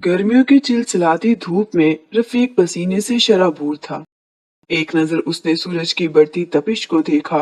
गर्मियों की चिलचिलाती धूप में रफीक पसीने से शराबूर था। एक नजर उसने सूरज की बढ़ती तपिश को देखा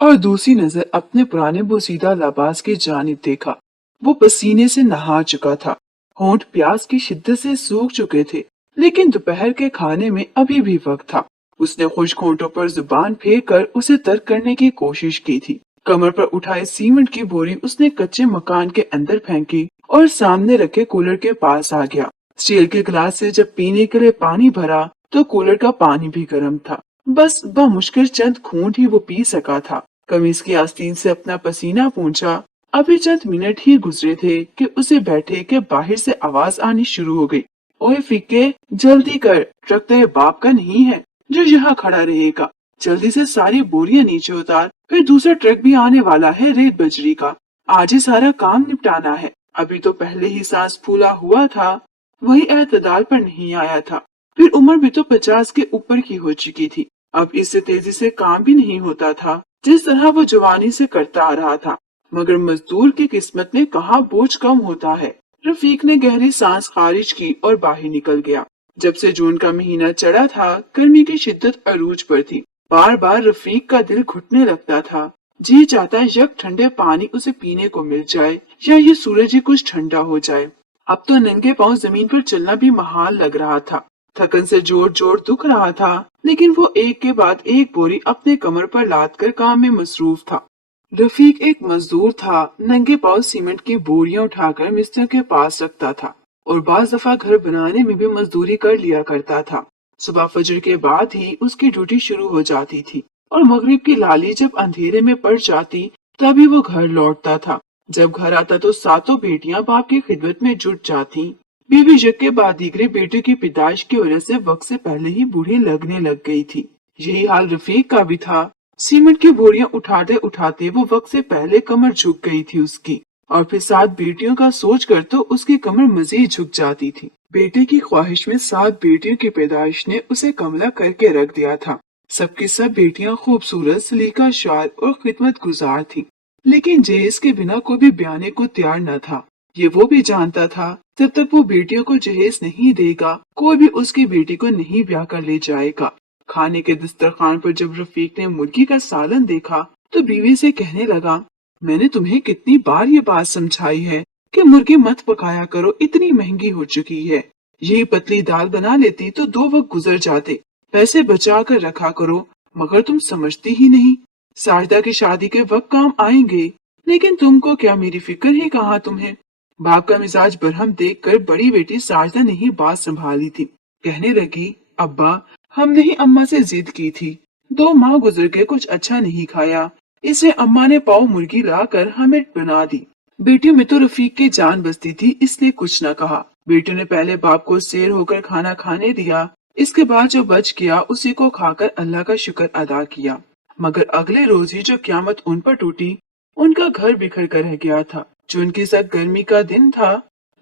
और दूसरी नजर अपने पुराने बोसीदा लिबास की जानिब देखा। वो पसीने से नहा चुका था, होंठ प्यास की शिद्दत से सूख चुके थे, लेकिन दोपहर के खाने में अभी भी वक्त था। उसने खुश्क होंठों पर जुबान फेर कर उसे तर्क करने की कोशिश की थी। कमर पर उठाए सीमेंट की बोरी उसने कच्चे मकान के अंदर फेंकी और सामने रखे कूलर के पास आ गया। स्टील के गिलास से जब पीने के लिए पानी भरा तो कूलर का पानी भी गर्म था। बस मुश्किल चंद घूंट ही वो पी सका था। कमीज की आस्तीन से अपना पसीना पूंछा। अभी चंद मिनट ही गुजरे थे कि उसे बैठे के बाहर से आवाज आनी शुरू हो गई। ओए फिक्के, जल्दी कर, ट्रक तेरे बाप का नहीं है जो यहाँ खड़ा रहेगा। जल्दी से सारी बोरियां नीचे उतार, फिर दूसरा ट्रक भी आने वाला है रेत बजरी का। आज ही सारा काम निपटाना है। अभी तो पहले ही सांस फूला हुआ था, वही एतदाल पर नहीं आया था। फिर उम्र भी तो 50 के ऊपर की हो चुकी थी। अब इससे तेजी से काम भी नहीं होता था जिस तरह वो जवानी से करता आ रहा था। मगर मजदूर की किस्मत में कहाँ बोझ कम होता है। रफीक ने गहरी सांस खारिज की और बाहर निकल गया। जब से जून का महीना चढ़ा था, गर्मी की शिद्दत अरूज पर थी। बार बार रफीक का दिल घुटने लगता था। जी चाहता है यक ठंडे पानी उसे पीने को मिल जाए या ये सूरज ही कुछ ठंडा हो जाए। अब तो नंगे पांव जमीन पर चलना भी महाल लग रहा था। थकन से जोर जोर दुख रहा था, लेकिन वो एक के बाद एक बोरी अपने कमर पर लाद कर काम में मसरूफ था। रफीक एक मजदूर था, नंगे पांव सीमेंट की बोरियां उठाकर मिस्त्रियों के पास रखता था और बाज दफा घर बनाने में भी मजदूरी कर लिया करता था। सुबह फजर के बाद ही उसकी ड्यूटी शुरू हो जाती थी और मगरिब की लाली जब अंधेरे में पड़ जाती तभी वो घर लौटता था। जब घर आता तो सातों बेटियां बाप की खिदमत में जुट जाती। बीवी जग के बाद दीगरे बेटे की पैदाइश की वजह से वक्त से पहले ही बूढ़ी लगने लग गई थी। यही हाल रफीक का भी था। सीमेंट की बोरियां उठाते उठाते वो वक्त से पहले कमर झुक गई थी उसकी, और फिर 7 बेटियों का सोच कर तो उसकी कमर मजीद झुक जाती थी। बेटे की ख्वाहिश में 7 बेटियों की पैदाइश ने उसे कमला करके रख दिया था। सबकी सब बेटियां खूबसूरत, सलीका शार और खिदमत गुजार थी, लेकिन जहेज के बिना कोई भी ब्याने को तैयार न था। ये वो भी जानता था, जब तक वो बेटियों को जहेज नहीं देगा कोई भी उसकी बेटी को नहीं ब्याह कर ले जाएगा। खाने के दस्तरखान पर जब रफीक ने मुर्गी का सालन देखा तो बीवी से कहने लगा, मैंने तुम्हें कितनी बार ये बात समझाई है कि मुर्गी मत पकाया करो, इतनी महंगी हो चुकी है। यही पतली दाल बना लेती तो 2 वक्त गुजर जाते। पैसे बचा कर रखा करो, मगर तुम समझती ही नहीं। साजदा की शादी के वक्त काम आएंगे, लेकिन तुमको क्या, मेरी फिक्र ही कहाँ तुम्हें। बाप का मिजाज बरहम देखकर बड़ी बेटी साजदा ने ही बात संभाली थी। कहने लगी, अब्बा, हमने ही अम्मा से जिद की थी, 2 माह गुजर गए, कुछ अच्छा नहीं खाया, इसलिए अम्मा ने पाव मुर्गी लाकर हमें बना दी। बेटियों में तो रफीक की जान बसती थी, इसलिए कुछ न कहा। बेटियों ने पहले बाप को सैर होकर खाना खाने दिया, इसके बाद जो बच गया उसी को खाकर अल्लाह का शुक्र अदा किया। मगर अगले रोज ही जो क्यामत उन पर टूटी, उनका घर बिखर कर रह गया था। जून की सख्त गर्मी का दिन था।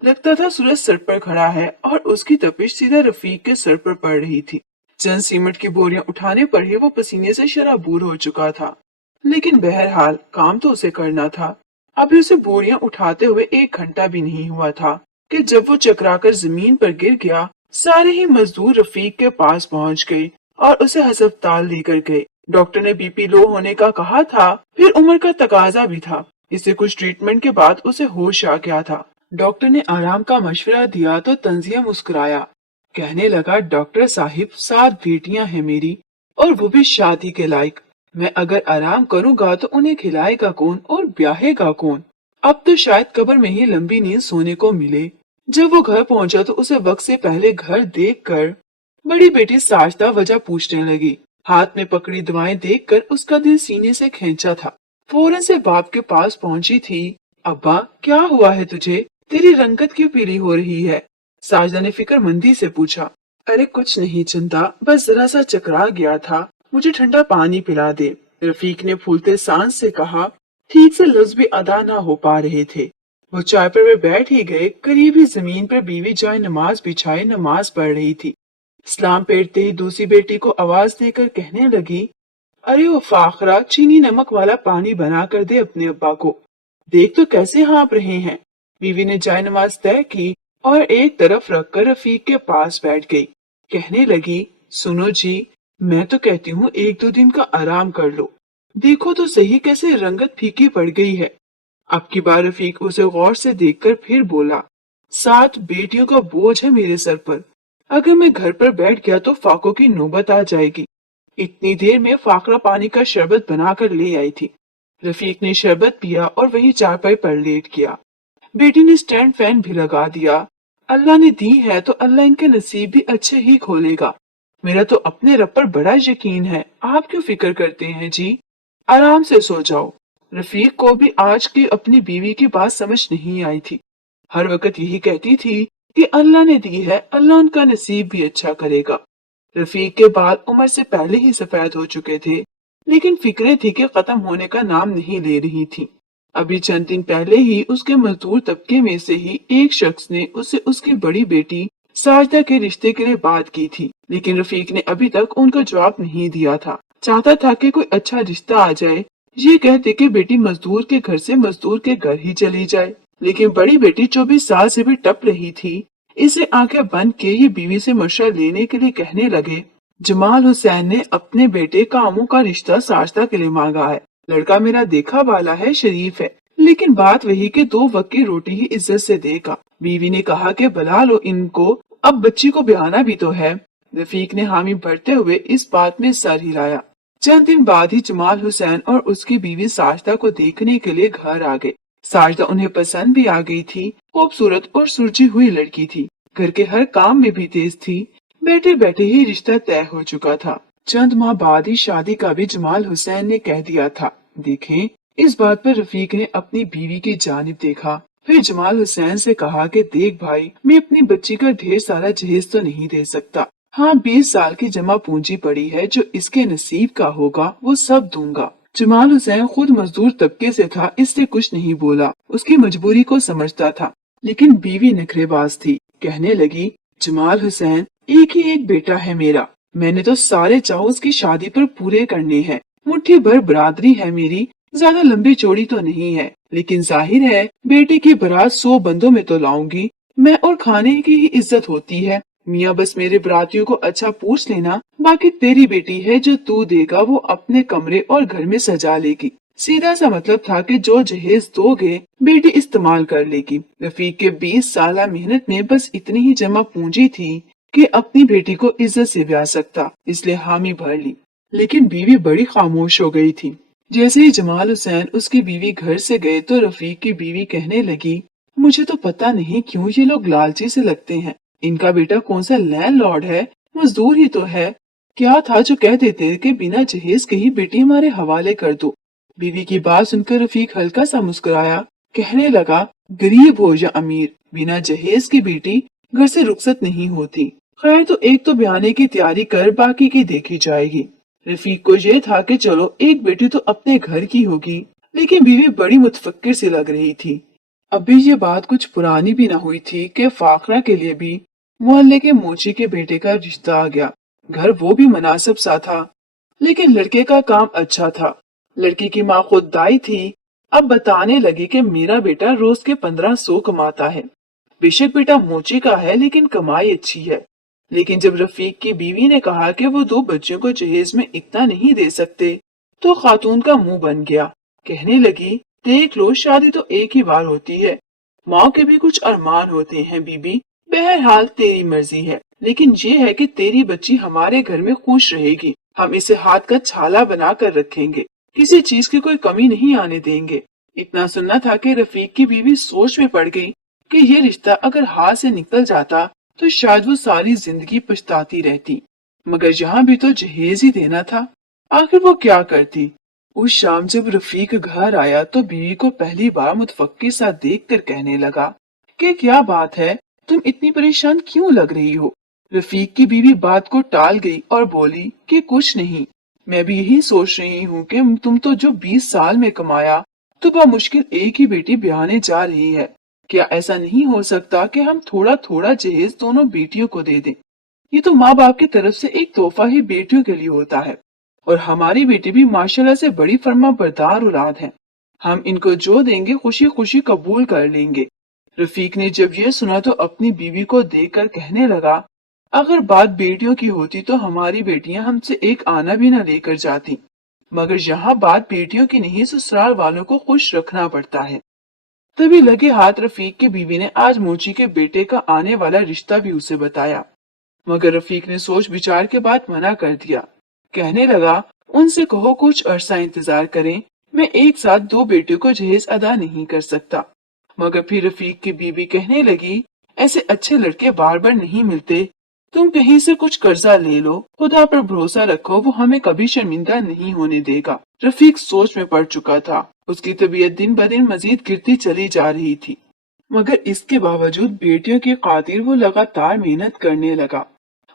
लगता था सूरज सर पर खड़ा है और उसकी तपिश सीधा रफीक के सर पर पड़ रही थी। चंद सीमेंट की बोरियां उठाने पर ही वो पसीने से शराबूर हो चुका था, लेकिन बहरहाल काम तो उसे करना था। अभी उसे बोरियां उठाते हुए 1 घंटा भी नहीं हुआ था कि जब वो चकराकर जमीन पर गिर गया। सारे ही मजदूर रफीक के पास पहुंच गए और उसे अस्पताल लेकर गए। डॉक्टर ने बीपी लो होने का कहा था, फिर उम्र का तकाजा भी था। इससे कुछ ट्रीटमेंट के बाद उसे होश आ गया था। डॉक्टर ने आराम का मशवरा दिया तो तंजिया मुस्कुराया। कहने लगा, डॉक्टर साहिब, 7 बेटियां हैं मेरी, और वो भी शादी के लायक। मैं अगर आराम करूंगा तो उन्हें खिलाएगा कौन और ब्याहेगा कौन। अब तो शायद कब्र में ही लंबी नींद सोने को मिले। जब वो घर पहुंचा तो उसे वक्त से पहले घर देखकर बड़ी बेटी साजदा वजह पूछने लगी। हाथ में पकड़ी दवाएं देखकर उसका दिल सीने से खींचा था। फौरन से बाप के पास पहुंची थी। अब्बा, क्या हुआ है तुझे, तेरी रंगत क्यों पीली हो रही है। साजदा ने फिक्रमंदी से पूछा। अरे कुछ नहीं चंदा, बस जरा सा चकरा गया था, मुझे ठंडा पानी पिला दे, रफीक ने फूलते सांस से कहा। ठीक से लफ्ज भी अदा ना हो पा रहे थे। वो चाय पर वे बैठ ही गए। करीब ही जमीन पर बीवी जाए नमाज बिछाए नमाज पढ़ रही थी। इस्लाम पेटते ही दूसरी बेटी को आवाज देकर कहने लगी, अरे वो फाखरा, चीनी नमक वाला पानी बना कर दे अपने अब्बा को, देख तो कैसे हाँप रहे हैं। बीवी ने जाए नमाज तय की और एक तरफ रखकर रफीक के पास बैठ गई। कहने लगी, सुनो जी, मैं तो कहती हूँ 1-2 दिन का आराम कर लो। देखो तो सही कैसे रंगत फीकी पड़ गई है। अब की बार रफीक उसे गौर से देखकर फिर बोला, 7 बेटियों का बोझ है मेरे सर पर। अगर मैं घर पर बैठ गया तो फाकों की नौबत आ जाएगी। इतनी देर में फाकरा पानी का शरबत बनाकर ले आई थी। रफीक ने शरबत पिया और वही चारपाई पर लेट गया। बेटी ने स्टैंड फैन भी लगा दिया। अल्लाह ने दी है तो अल्लाह इनके नसीब भी अच्छे ही खोलेगा। मेरा तो अपने रब पर बड़ा यकीन है, आप क्यों फिक्र करते हैं जी? आराम से सो जाओ। रफीक को भी आज की अपनी बीवी की बात समझ नहीं आई थी। हर वक्त यही कहती थी कि अल्लाह ने दी है, अल्लाह उनका नसीब भी अच्छा करेगा। रफीक के बाल उम्र से पहले ही सफेद हो चुके थे, लेकिन फिक्रें थी कि खत्म होने का नाम नहीं ले रही थी। अभी चंद दिन पहले ही उसके मजदूर तबके में से ही एक शख्स ने उससे उसकी बड़ी बेटी साजदा के रिश्ते के लिए बात की थी, लेकिन रफीक ने अभी तक उनका जवाब नहीं दिया था। चाहता था कि कोई अच्छा रिश्ता आ जाए, ये कहते कि बेटी मजदूर के घर से मजदूर के घर ही चली जाए। लेकिन बड़ी बेटी 24 साल से भी टप रही थी। इसे आंखें बंद के ये बीवी से मशवरा लेने के लिए कहने लगे, जमाल हुसैन ने अपने बेटे कामों का रिश्ता साजदा के लिए मांगा है। लड़का मेरा देखा वाला है, शरीफ है, लेकिन बात वही कि 2 वक्त की रोटी ही इज्जत से देगा। बीवी ने कहा कि बुला लो इनको, अब बच्ची को ब्याहना भी तो है। रफीक ने हामी भरते हुए इस बात में सर हिलाया। चंद दिन बाद ही जमाल हुसैन और उसकी बीवी साजदा को देखने के लिए घर आ गए। साजदा उन्हें पसंद भी आ गई थी। खूबसूरत और सुलझी हुई लड़की थी, घर के हर काम में भी तेज थी। बैठे बैठे ही रिश्ता तय हो चुका था। चंद माह बाद ही शादी का भी जमाल हुसैन ने कह दिया था। देखें, इस बात पर रफीक ने अपनी बीवी की जानिब देखा। फिर जमाल हुसैन से कहा कि देख भाई, मैं अपनी बच्ची का ढेर सारा जहेज तो नहीं दे सकता। हाँ, 20 साल की जमा पूंजी पड़ी है, जो इसके नसीब का होगा वो सब दूंगा। जमाल हुसैन खुद मजदूर तबके से था, इसलिए कुछ नहीं बोला। उसकी मजबूरी को समझता था, लेकिन बीवी नखरेबाज थी। कहने लगी, जमाल हुसैन, एक ही एक बेटा है मेरा, मैंने तो सारे चाव उसकी शादी पर पूरे करने हैं। मुट्ठी भर बरादरी है मेरी, ज्यादा लंबी चौड़ी तो नहीं है, लेकिन जाहिर है बेटे की बारात 100 बंदों में तो लाऊंगी मैं, और खाने की ही इज्जत होती है। मियाँ बस मेरे बरातियों को अच्छा पूछ लेना, बाकी तेरी बेटी है, जो तू देगा वो अपने कमरे और घर में सजा लेगी। सीधा सा मतलब था कि जो जहेज दोगे बेटी इस्तेमाल कर लेगी। रफीक के 20 साल मेहनत में बस इतनी ही जमा पूंजी थी कि अपनी बेटी को इज्जत से ब्याह सकता, इसलिए हामी भर ली। लेकिन बीवी बड़ी खामोश हो गई थी। जैसे ही जमाल हुसैन उसकी बीवी घर से गए तो रफीक की बीवी कहने लगी, मुझे तो पता नहीं क्यों ये लोग लालची से लगते हैं। इनका बेटा कौन सा लैंडलॉर्ड है, मजदूर ही तो है। क्या था जो कह देते कि बिना जहेज के ही बेटी हमारे हवाले कर दो। बीवी की बात सुनकर रफीक हल्का सा मुस्कुराया। कहने लगा, गरीब हो या अमीर, बिना जहेज की बेटी घर से रुखसत नहीं होती। खैर, तो एक तो ब्याने की तैयारी कर, बाकी की देखी जाएगी। रफीक को ये था कि चलो एक बेटी तो अपने घर की होगी, लेकिन बीवी बड़ी मुतफक्किर सी लग रही थी। अभी ये बात कुछ पुरानी भी न हुई थी कि फाखरा के लिए भी मोहल्ले के मोची के बेटे का रिश्ता आ गया। घर वो भी मुनासिब सा था, लेकिन लड़के का काम अच्छा था। लड़की की माँ खुद दाई थी। अब बताने लगी कि मेरा बेटा रोज के 1500 कमाता है। बेशक बेटा मोची का है, लेकिन कमाई अच्छी है। लेकिन जब रफीक की बीवी ने कहा कि वो 2 बच्चों को जहेज में इतना नहीं दे सकते, तो खातून का मुंह बन गया। कहने लगी, देख लो, शादी तो एक ही बार होती है, माँ के भी कुछ अरमान होते हैं बीबी। बहरहाल तेरी मर्जी है, लेकिन ये है कि तेरी बच्ची हमारे घर में खुश रहेगी। हम इसे हाथ का छाला बना कर रखेंगे, किसी चीज की कोई कमी नहीं आने देंगे। इतना सुनना था कि रफीक की बीवी सोच में पड़ गई कि ये रिश्ता अगर हाथ से निकल जाता तो शायद वो सारी जिंदगी पछताती रहती। मगर यहाँ भी तो जहेज ही देना था, आखिर वो क्या करती। उस शाम जब रफीक घर आया तो बीवी को पहली बार मुतफक्किर सा देखकर कहने लगा कि क्या बात है, तुम इतनी परेशान क्यों लग रही हो। रफीक की बीवी बात को टाल गई और बोली कि कुछ नहीं, मैं भी यही सोच रही हूँ कि तुम तो जो 20 साल में कमाया तो बामुश्किल एक ही बेटी ब्याहने जा रही है। क्या ऐसा नहीं हो सकता कि हम थोड़ा थोड़ा जहेज दोनों बेटियों को दे दें। ये तो माँ बाप की तरफ से एक तोहफा ही बेटियों के लिए होता है, और हमारी बेटी भी माशाल्लाह से बड़ी फर्मा बरदार औलाद है। हम इनको जो देंगे खुशी खुशी कबूल कर लेंगे। रफीक ने जब ये सुना तो अपनी बीवी को देखकर कहने लगा, अगर बात बेटियों की होती तो हमारी बेटियां हमसे एक आना भी न लेकर जाती, मगर यहाँ बात बेटियों की नहीं, ससुराल वालों को खुश रखना पड़ता है। तभी लगे हाथ रफीक की बीवी ने आज मोची के बेटे का आने वाला रिश्ता भी उसे बताया, मगर रफीक ने सोच विचार के बाद मना कर दिया। कहने लगा, उनसे कहो कुछ अरसा इंतजार करें, मैं एक साथ दो बेटियों को जहेज अदा नहीं कर सकता। मगर फिर रफीक की बीवी कहने लगी, ऐसे अच्छे लड़के बार बार नहीं मिलते, तुम कहीं से कुछ कर्जा ले लो, खुदा पर भरोसा रखो, वो हमें कभी शर्मिंदा नहीं होने देगा। रफीक सोच में पड़ चुका था, उसकी तबीयत दिन ब दिन मजीद गिरती चली जा रही थी, मगर इसके बावजूद बेटियों की खातिर वो लगातार मेहनत करने लगा।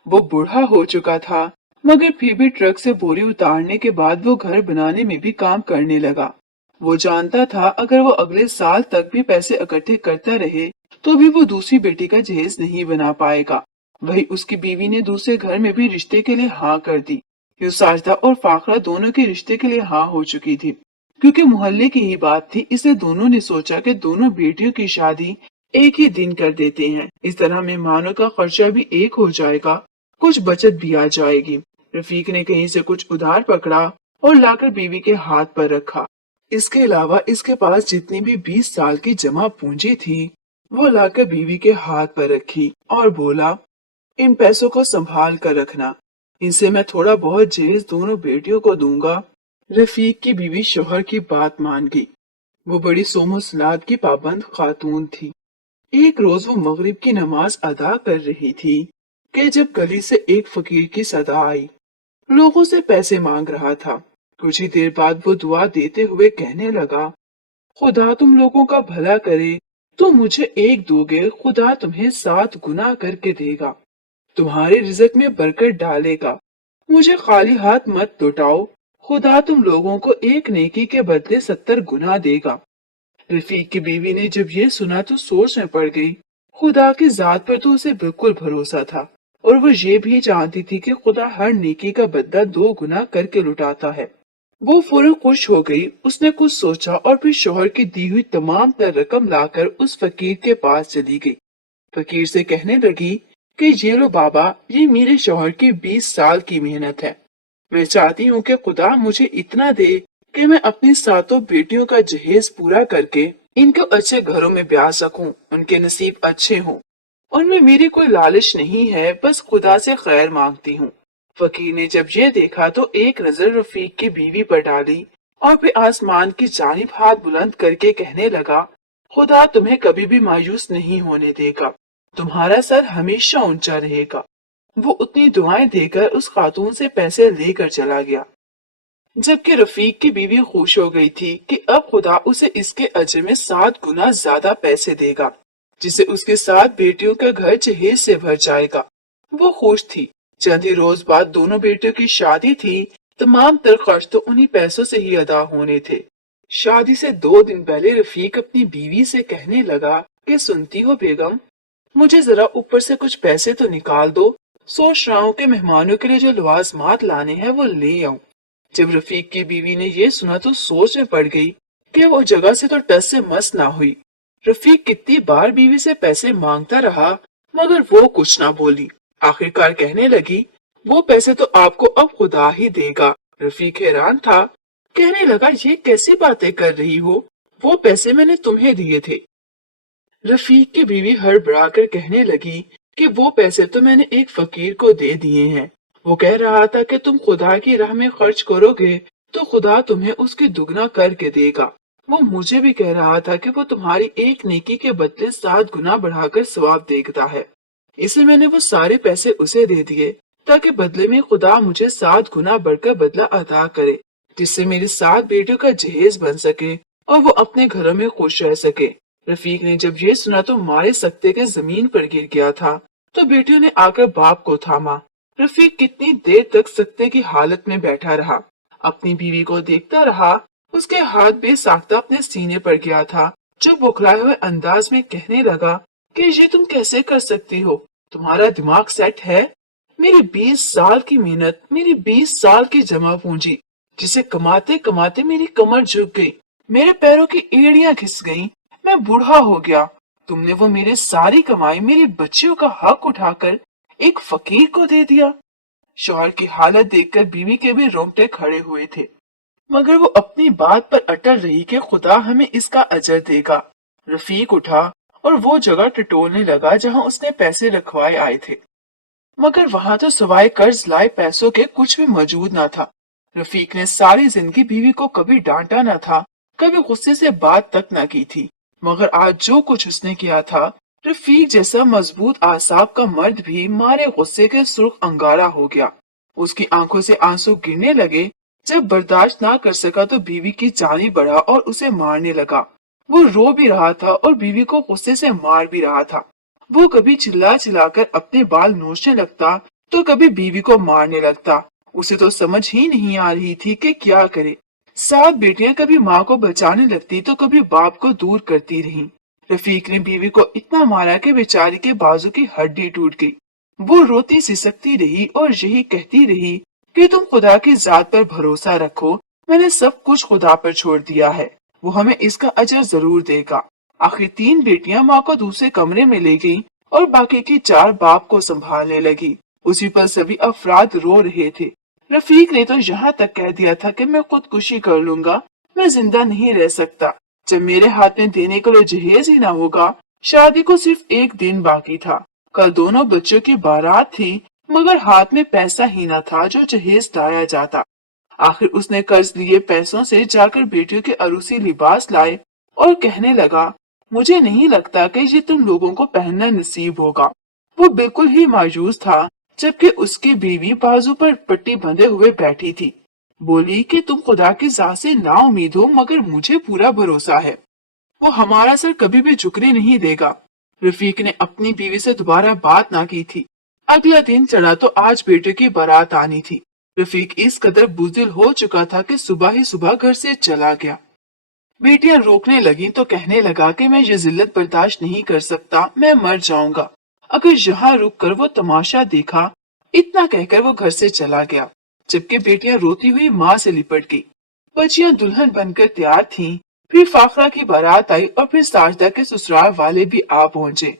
वो बूढ़ा हो चुका था, मगर फिर भी ट्रक से बोरी उतारने के बाद वो घर बनाने में भी काम करने लगा। वो जानता था अगर वो अगले साल तक भी पैसे इकट्ठे करता रहे तो भी वो दूसरी बेटी का जहेज नहीं बना पाएगा। वही उसकी बीवी ने दूसरे घर में भी रिश्ते के लिए हाँ कर दी। ये साजदा और फाखरा दोनों के रिश्ते के लिए हाँ हो चुकी थी, क्योंकि मोहल्ले की ही बात थी, इसलिए दोनों ने सोचा कि दोनों बेटियों की शादी एक ही दिन कर देते हैं। इस तरह मेहमानों का खर्चा भी एक हो जाएगा, कुछ बचत भी आ जाएगी। रफीक ने कहीं से कुछ उधार पकड़ा और लाकर बीवी के हाथ पर रखा। इसके अलावा इसके पास जितनी भी 20 साल की जमा पूंजी थी वो लाकर बीवी के हाथ पर रखी और बोला, इन पैसों को संभाल कर रखना, इनसे मैं थोड़ा बहुत जहेज दोनों बेटियों को दूंगा। रफीक की बीवी शोहर की बात मान गई। वो बड़ी सोमो सलाद की पाबंद खातून थी। एक रोज वो मगरिब की नमाज अदा कर रही थी कि जब गली से एक फकीर की सदा आई। लोगों से पैसे मांग रहा था। कुछ ही देर बाद वो दुआ देते हुए कहने लगा, खुदा तुम लोगों का भला करे, तो मुझे एक दोगे, खुदा तुम्हें 7 गुना करके देगा, तुम्हारे रिज़्क में बरकत डालेगा। मुझे खाली हाथ मत लौटाओ, खुदा तुम लोगों को एक नेकी के बदले 70 गुना देगा। रफीक की बीवी ने जब ये सुना तो सोच में पड़ गई। खुदा की जात पर तो उसे बिल्कुल भरोसा था और वो ये भी जानती थी कि खुदा हर नेकी का बदला 2 गुना करके लुटाता है। वो फौरन खुश हो गई। उसने कुछ सोचा और फिर शोहर की दी हुई तमाम तर रकम लाकर उस फकीर के पास चली गई। फकीर से कहने लगी कि ये लो बाबा, ये मेरे शोहर की 20 साल की मेहनत है। मैं चाहती हूँ कि खुदा मुझे इतना दे कि मैं अपनी 7 बेटियों का जहेज पूरा करके इनको अच्छे घरों में ब्याह सकूं, उनके नसीब अच्छे हों। उनमें मेरी कोई लालच नहीं है, बस खुदा से खैर मांगती हूँ। फकीर ने जब ये देखा तो एक नजर रफीक की बीवी पर डाली और फिर आसमान की जानिब हाथ बुलंद करके कहने लगा, खुदा तुम्हें कभी भी मायूस नहीं होने देगा, तुम्हारा सर हमेशा ऊंचा रहेगा। वो उतनी दुआएं देकर उस खातून से पैसे लेकर चला गया। जबकि रफीक की बीवी खुश हो गई थी कि अब खुदा उसे इसके अजर में 7 गुना ज्यादा पैसे देगा, जिससे उसके 7 बेटियों का घर जहेज से भर जाएगा। वो खुश थी। चंद ही रोज बाद दोनों बेटियों की शादी थी। तमाम तर खर्च तो उन्हीं पैसों से ही अदा होने थे। शादी से 2 दिन पहले रफीक अपनी बीवी से कहने लगा कि सुनती हो बेगम, मुझे जरा ऊपर से कुछ पैसे तो निकाल दो, सोच रहा हूँ कि मेहमानों के लिए जो लवाजमात लाने हैं वो ले आऊं। जब रफीक की बीवी ने ये सुना तो सोच में पड़ गई कि वो जगह से तो टस से मस ना हुई। रफीक कितनी बार बीवी से पैसे मांगता रहा मगर वो कुछ ना बोली। आखिरकार कहने लगी, वो पैसे तो आपको अब खुदा ही देगा। रफीक हैरान था, कहने लगा, ये कैसी बातें कर रही हो, वो पैसे मैंने तुम्हें दिए थे। रफीक की बीवी हड़बड़ा कर कहने लगी कि वो पैसे तो मैंने एक फकीर को दे दिए हैं। वो कह रहा था कि तुम खुदा की राह में खर्च करोगे तो खुदा तुम्हें उसके दुगना करके देगा। वो मुझे भी कह रहा था कि वो तुम्हारी एक नेकी के बदले 7 गुना बढ़ाकर सवाब देता है। इसे मैंने वो सारे पैसे उसे दे दिए ताकि बदले में खुदा मुझे 7 गुना बढ़कर बदला अदा करे, जिससे मेरी 7 बेटियों का जहेज बन सके और वो अपने घरों में खुश रह सके। रफीक ने जब ये सुना तो मारे सकते के जमीन पर गिर गया था। तो बेटियों ने आकर बाप को थामा। रफीक कितनी देर तक सकते की हालत में बैठा रहा, अपनी बीवी को देखता रहा। उसके हाथ बेसाख्ता अपने सीने पर गया था। जो बौखलाए हुए अंदाज में कहने लगा कि ये तुम कैसे कर सकती हो, तुम्हारा दिमाग सेट है? मेरी 20 साल की मेहनत, मेरी 20 साल की जमा पूंजी, जिसे कमाते कमाते मेरी कमर झुक गई, मेरे पैरों की एड़ियां घिस गईं, मैं बूढ़ा हो गया, तुमने वो मेरे सारी कमाई, मेरे बच्चों का हक उठाकर एक फकीर को दे दिया। शौहर की हालत देखकर बीवी के भी रोंगटे खड़े हुए थे, मगर वो अपनी बात पर अटल रही कि खुदा हमें इसका अजर देगा। रफीक उठा और वो जगह टटोलने लगा जहां उसने पैसे रखवाए आए थे, मगर वहां तो सिवाय कर्ज लाए पैसों के कुछ भी मौजूद न था। रफीक ने सारी जिंदगी बीवी को कभी डांटा न था, कभी गुस्से से बात तक न की थी, मगर आज जो कुछ उसने किया था, रफीक जैसा मजबूत आसाब का मर्द भी मारे गुस्से के सुर्ख अंगारा हो गया। उसकी आंखों से आंसू गिरने लगे। जब बर्दाश्त ना कर सका तो बीवी की जानी बढ़ा और उसे मारने लगा। वो रो भी रहा था और बीवी को गुस्से से मार भी रहा था। वो कभी चिल्ला चिल्लाकर अपने बाल नोचने लगता तो कभी बीवी को मारने लगता। उसे तो समझ ही नहीं आ रही थी कि क्या करे। 7 बेटियां कभी माँ को बचाने लगती तो कभी बाप को दूर करती रहीं। रफीक ने बीवी को इतना मारा कि बेचारी के बाजू की हड्डी टूट गई। वो रोती सिसकती रही और यही कहती रही कि तुम खुदा की जात पर भरोसा रखो, मैंने सब कुछ खुदा पर छोड़ दिया है, वो हमें इसका अजर जरूर देगा। आखिर 3 बेटियां माँ को दूसरे कमरे में ले गईं और बाकी की 4 बाप को संभालने लगी। उसी पर सभी अफराद रो रहे थे। रफीक ने तो यहाँ तक कह दिया था कि मैं खुदकुशी कर लूंगा, मैं जिंदा नहीं रह सकता। जब मेरे हाथ में देने के लिए जहेज ही ना होगा। शादी को सिर्फ 1 दिन बाकी था। कल दोनों बच्चों की बारात थी, मगर हाथ में पैसा ही न था जो जहेज लाया जाता। आखिर उसने कर्ज लिए पैसों से जाकर बेटियों के अरूसी लिबास लाए और कहने लगा, मुझे नहीं लगता कि ये तुम लोगों को पहनना नसीब होगा। वो बिल्कुल ही मायूस था, जबकि उसकी बीवी बाजू पर पट्टी बंधे हुए बैठी थी। बोली कि तुम खुदा की जात से ना उम्मीद हो, मगर मुझे पूरा भरोसा है, वो हमारा सर कभी भी झुकने नहीं देगा। रफीक ने अपनी बीवी से दोबारा बात ना की थी। अगला दिन चढ़ा तो आज बेटे की बारात आनी थी। रफीक इस कदर बुज़दिल हो चुका था कि सुबह ही सुबह घर से चला गया। बेटियां रोकने लगी तो कहने लगा कि मैं ये जिल्लत बर्दाश्त नहीं कर सकता, मैं मर जाऊंगा अगर यहाँ रुक कर वो तमाशा देखा। इतना कहकर वो घर से चला गया, जबकि बेटियां रोती हुई माँ से लिपट गई। बच्चियां दुल्हन बनकर तैयार थीं। फिर फाखरा की बारात आई और फिर साजदा के ससुराल वाले भी आ पहुंचे।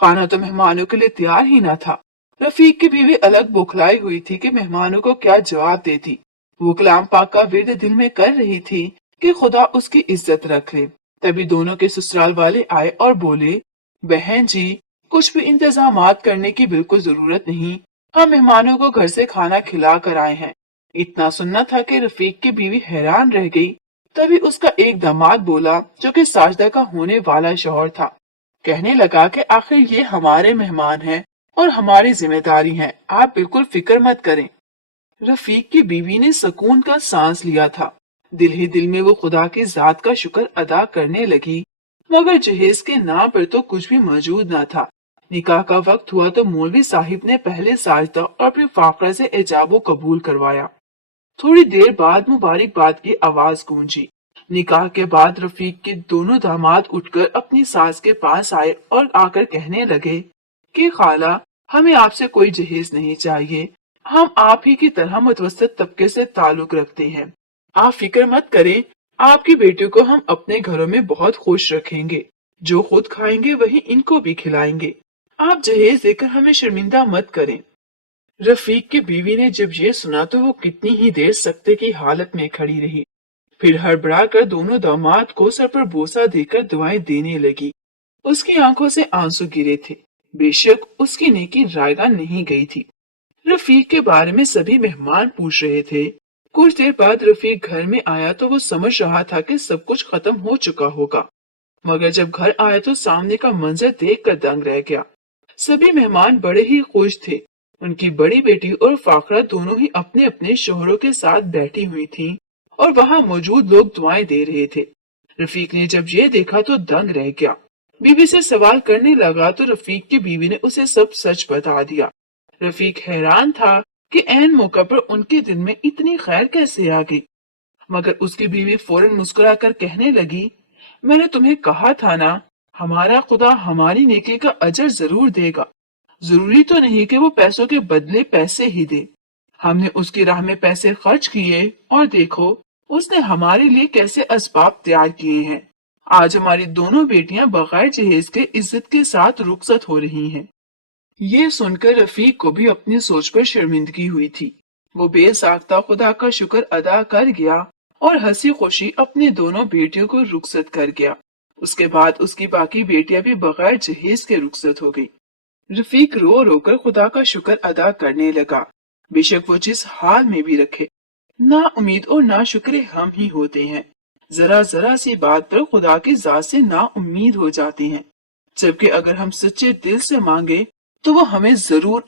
खाना तो मेहमानों के लिए तैयार ही न था। रफीक की बीवी अलग बौखलाई हुई थी कि मेहमानों को क्या जवाब देती। वो कलाम पाक का विर्द दिल में कर रही थी कि खुदा उसकी इज्जत रख ले। तभी दोनों के ससुराल वाले आए और बोले, बहन जी, कुछ भी इंतजामात करने की बिल्कुल जरूरत नहीं, हम मेहमानों को घर से खाना खिला कर आए हैं। इतना सुनना था कि रफीक की बीवी हैरान रह गई। तभी उसका एक दामाद बोला, जो कि साजदा का होने वाला शौहर था। कहने लगा कि आखिर ये हमारे मेहमान हैं और हमारी जिम्मेदारी है, आप बिल्कुल फिक्र मत करें। रफीक की बीवी ने सुकून का सांस लिया था। दिल ही दिल में वो खुदा की जात का शुक्र अदा करने लगी, मगर जहेज के नाम पर तो कुछ भी मौजूद न था। निकाह का वक्त हुआ तो मौलवी साहिब ने पहले साजदा और फिर फाखरा से इजाबो कबूल करवाया। थोड़ी देर बाद मुबारकबाद की आवाज गूंजी। निकाह के बाद रफीक के दोनों दामाद उठकर अपनी सास के पास आए और आकर कहने लगे कि खाला, हमें आपसे कोई जहेज नहीं चाहिए, हम आप ही की तरह मुतवस्सित तबके से ताल्लुक रखते हैं। आप फिक्र मत करें, आपकी बेटियों को हम अपने घरों में बहुत खुश रखेंगे, जो खुद खाएंगे वही इनको भी खिलाएंगे। आप जहेज देकर हमें शर्मिंदा मत करें। रफीक की बीवी ने जब ये सुना तो वो कितनी ही देर सख्ते की हालत में खड़ी रही। फिर हड़बड़ा कर दोनों दामाद को सर पर बोसा देकर दुआएं देने लगी। उसकी आंखों से आंसू गिरे थे। बेशक उसकी नेकी रायगा नहीं गई थी। रफीक के बारे में सभी मेहमान पूछ रहे थे। कुछ देर बाद रफीक घर में आया तो वो समझ रहा था कि सब कुछ खत्म हो चुका होगा, मगर जब घर आया तो सामने का मंजर देखकर दंग रह गया। सभी मेहमान बड़े ही खुश थे। उनकी बड़ी बेटी और फाखरा दोनों ही अपने अपने शोहरों के साथ बैठी हुई थीं और वहां मौजूद लोग दुआएं दे रहे थे। रफीक ने जब ये देखा तो दंग रह गया। बीवी से सवाल करने लगा तो रफीक की बीवी ने उसे सब सच बता दिया। रफीक हैरान था कि ऐन मौका पर उनके दिल में इतनी खैर कैसे आ गई, मगर उसकी बीवी फौरन मुस्कुराकर कहने लगी, मैंने तुम्हें कहा था ना, हमारा खुदा हमारी नेकी का अजर जरूर देगा। जरूरी तो नहीं कि वो पैसों के बदले पैसे ही दे। हमने उसकी राह में पैसे खर्च किए और देखो उसने हमारे लिए कैसे असबाब तैयार किए हैं। आज हमारी दोनों बेटियां बगैर जहेज के इज्जत के साथ रुखसत हो रही हैं। ये सुनकर रफीक को भी अपनी सोच पर शर्मिंदगी हुई थी। वो बेसाख्ता खुदा का शुक्र अदा कर गया और हंसी खुशी अपनी दोनों बेटियों को रुखसत कर गया। उसके बाद उसकी बाकी बेटियां भी बगैर जहेज के रुखसत हो गई। रफीक रो रो कर खुदा का शुक्र अदा करने लगा, बेशक वो जिस हाल में भी रखे। ना उम्मीद और ना शुक्र हम ही होते हैं। जरा जरा सी बात पर खुदा की जात से ना उम्मीद हो जाते हैं, जबकि अगर हम सच्चे दिल से मांगे तो वो हमें जरूर